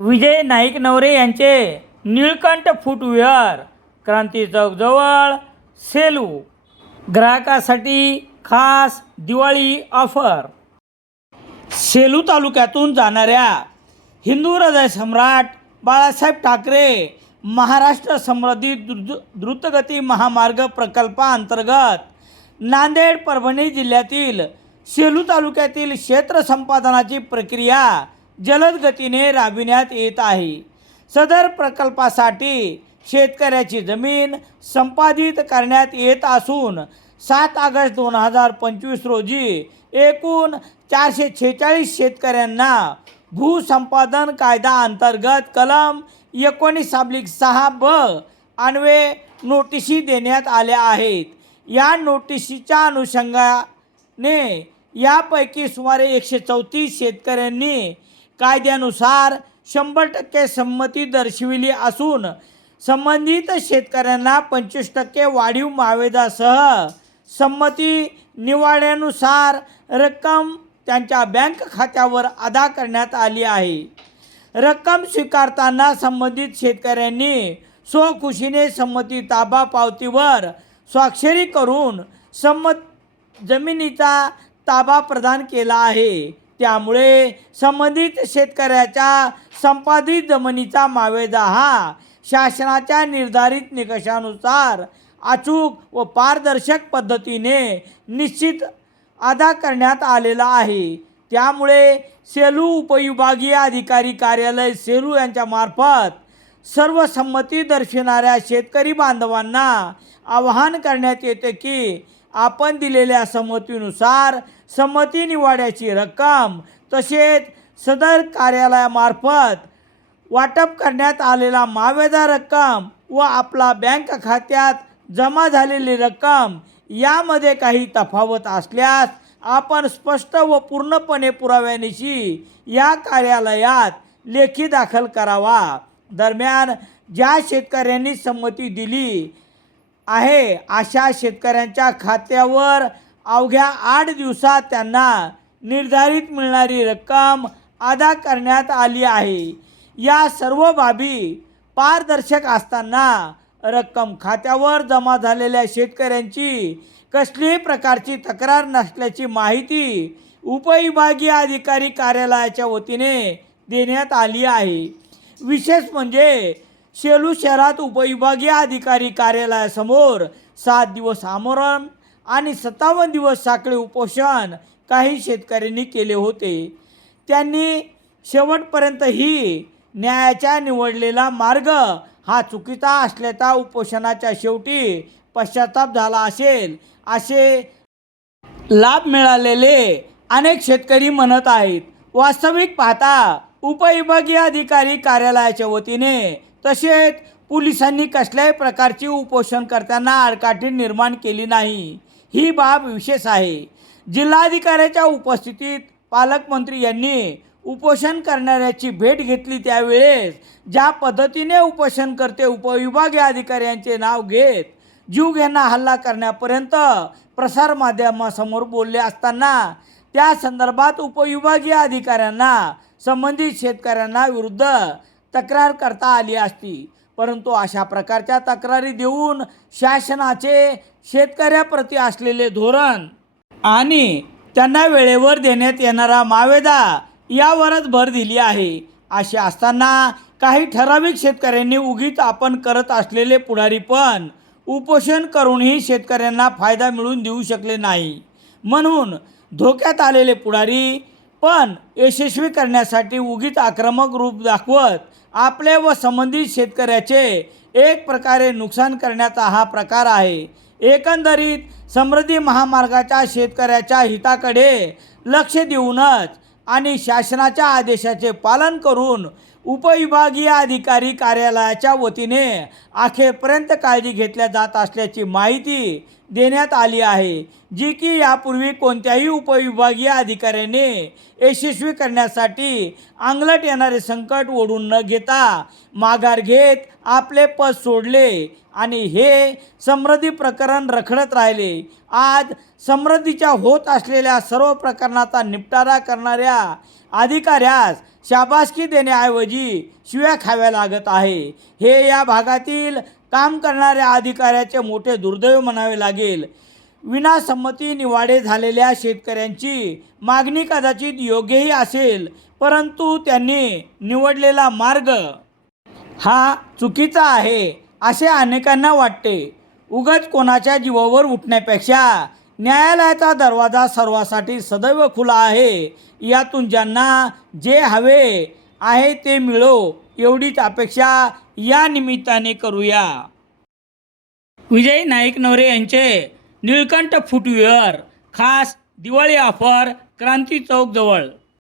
विजय नाईक नवरे यांचे निळकंठ फुटवेअर क्रांती चौकजवळ सेलू. ग्राहकासाठी खास दिवाळी ऑफर. सेलू तालुक्यातून जाणाऱ्या हिंदू हृदय सम्राट बाळासाहेब ठाकरे महाराष्ट्र समृद्धी द्रुत द्रुतगती महामार्ग प्रकल्पाअंतर्गत नांदेड परभणी जिल्ह्यातील सेलू तालुक्यातील क्षेत्र संपादनाची प्रक्रिया जलद गतीने राबविण्यात येत आहे. सदर प्रकल्पासाठी शेतकऱ्याची जमीन संपादित करण्यात येत असून सात ऑगस्ट दोन हजार पंचवीस रोजी एकूण चारशे छेचाळीस शेतकऱ्यांना भूसंपादन कायदा अंतर्गत कलम एकोणीस अब्लिक सहा ब अन्वे नोटिशी देण्यात आल्या आहेत. या नोटिशीच्या अनुषंगाने यापैकी सुमारे एकशे चौतीस शेतकऱ्यांनी कायद्यानुसार शंभर टक्के संमती दर्शविली असून संबंधित शेतकऱ्यांना पंचवीस टक्के वाढीव मावेदासह संमती निवाड्यानुसार रक्कम त्यांच्या बँक खात्यावर अदा करण्यात आली आहे. रक्कम स्वीकारताना संबंधित शेतकऱ्यांनी स्वखुशीने संमती ताबा पावतीवर स्वाक्षरी करून संमत जमिनीचा ताबा प्रदान केला आहे. त्यामुळे संबंधित शेतकऱ्याच्या संपादित जमिनीचा मावेदा हा शासनाच्या निर्धारित निकषानुसार अचूक व पारदर्शक पद्धतीने निश्चित अदा करण्यात आलेला आहे. त्यामुळे सेलू उपविभागीय अधिकारी कार्यालय सेलू यांच्यामार्फत सर्व संमती दर्शविणाऱ्या शेतकरी बांधवांना आवाहन करण्यात येते की आपण दिलेल्या संमतीनुसार संमती निवाड्याची रक्कम तसेच सदर कार्यालयामार्फत वाटप करण्यात आलेला मावेदा रक्कम व आपला बँक खात्यात जमा झालेली रक्कम यामध्ये काही तफावत असल्यास आपण स्पष्ट व पूर्णपणे पुराव्यानिशी या कार्यालयात लेखी दाखल करावा. दरम्यान ज्या शेतकऱ्यांनी संमती दिली आहे. अशा शेतकऱ्यांच्या खात्यावर अवघ्या आठ दिवसात त्यांना निर्धारित मिळणारी रक्कम अदा करण्यात आली आहे. या सर्व बाबी पारदर्शक असताना रक्कम खात्यावर जमा झालेल्या शेतकऱ्यांची कसलीही प्रकारची तक्रार नसल्याची माहिती उपविभागीय अधिकारी कार्यालयाच्या वतीने देण्यात आली आहे. विशेष म्हणजे सेलू शहरात उपविभागीय अधिकारी कार्यालयासमोर सात दिवस आमरण आणि सत्तावन्न दिवस साखळी उपोषण काही शेतकऱ्यांनी केले होते. त्यांनी शेवटपर्यंत ही न्यायाच्या निवडलेला मार्ग हा चुकीचा असल्याचा उपोषणाच्या शेवटी पश्चाताप झाला असेल असे लाभ मिळालेले अनेक शेतकरी म्हणत आहेत. वास्तविक पाहता उपविभागीय अधिकारी कार्यालयाच्या वतीने तसेच पोलिसांनी कसल्याही प्रकारची उपोषण करताना आडकाठी निर्माण केली नाही. ही बाब विशेष आहे. जिल्हाधिकाऱ्याच्या उपस्थितीत पालकमंत्री यांनी उपोषण करणाऱ्याची भेट घेतली त्यावेळेस ज्या पद्धतीने उपोषणकर्ते उपविभागीय अधिकाऱ्यांचे नाव घेत जीव हल्ला करण्यापर्यंत प्रसारमाध्यमासमोर बोलले असताना त्या संदर्भात उपविभागीय अधिकाऱ्यांना संबंधित शेतकऱ्यांना विरुद्ध तक्रार करता आली असती. परंतु अशा प्रकारच्या तक्रारी देऊन शासनाचे शेतकऱ्याप्रती असलेले धोरण आणि त्यांना वेळेवर देण्यात येणारा मावेदा यावरच भर दिली आहे. असे असताना काही ठराविक शेतकऱ्यांनी उगीच आपण करत असलेले पुढारी पण उपोषण करूनही शेतकऱ्यांना फायदा मिळून देऊ शकले नाही. म्हणून धोक्यात आलेले पुढारी पण यशस्वी करण्यासाठी उगीच आक्रमक रूप दाखवत आपले व संबंधित शेतकऱ्याचे एक प्रकारे नुकसान करण्याचा हा प्रकार आहे. एकंदरीत समृद्धी महामार्गाच्या शेतकऱ्याच्या हिताकडे लक्ष देऊनच आणि शासनाच्या आदेशाचे पालन करून उपविभागीय अधिकारी कार्यालयाच्या वतीने अखेरपर्यंत काळजी घेतल्या जात असल्याची माहिती देण्यात आली आहे जी की यापूर्वी कोणत्याही उपविभागीय अधिकाऱ्याने यशस्वी करण्यासाठी अंगलट येणारे संकट ओढून न घेता माघार घेत आपले पद सोडले आणि हे समृद्धी प्रकरण रखडत राहिले. आज समृद्धीच्या होत असलेल्या सर्व प्रकरणाचा निपटारा करणाऱ्या अधिकाऱ्यास शाबासकी देण्याऐवजी शिव्या खाव्या लागत आहे. हे या भागातील काम करणाऱ्या अधिकाऱ्याचे मोठे दुर्दैव म्हणावे लागेल. विनासंमती निवाडे झालेल्या शेतकऱ्यांची मागणी कदाचित योग्यही असेल परंतु त्यांनी निवडलेला मार्ग हा चुकीचा आहे असे अनेकांना वाटते. उगाच कोणाच्या जीवावर उठण्यापेक्षा न्यायालयाचा दरवाजा सर्वासाठी सदैव खुला आहे. यातून ज्यांना जे हवे आहे ते मिळो एवढीच अपेक्षा या निमित्ताने करूया. विजय नाईक नवरे यांचे निळकंठ फुटवेअर खास दिवाळी ऑफर क्रांती चौक जवळ.